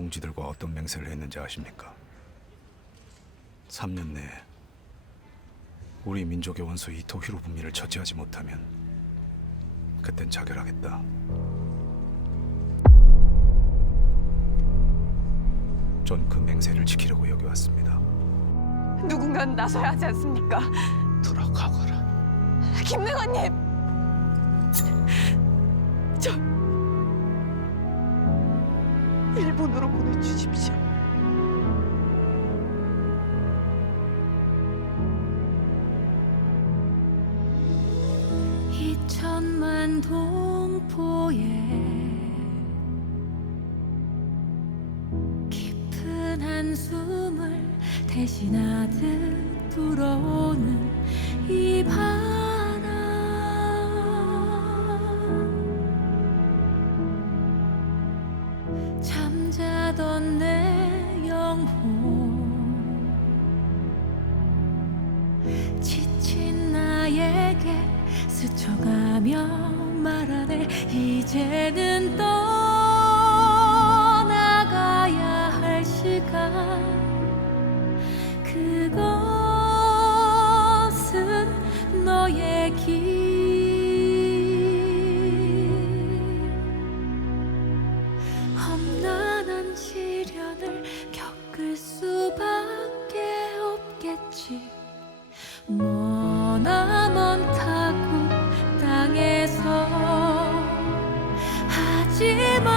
동지들과 어떤 맹세를 했는지 아십니까? 3년 내에 우리 민족의 원수 이토 히로부미를 처치하지 못하면 그땐 자결하겠다. 전 그 맹세를 지키려고 여기 왔습니다. 누군가 나서야 하지 않습니까? 돌아가거라. 김능환님! 저 이천만 동포에 깊은 한숨을 대신하듯 불어오는 이 바람. 잠자던 내 영혼 지친 나에게 스쳐가 울며 말하네 이제는 떠나가야 할 시간. 그것은 너의 길. 험난한 시련을 겪을 수밖에 없겠지. 뭐 하지만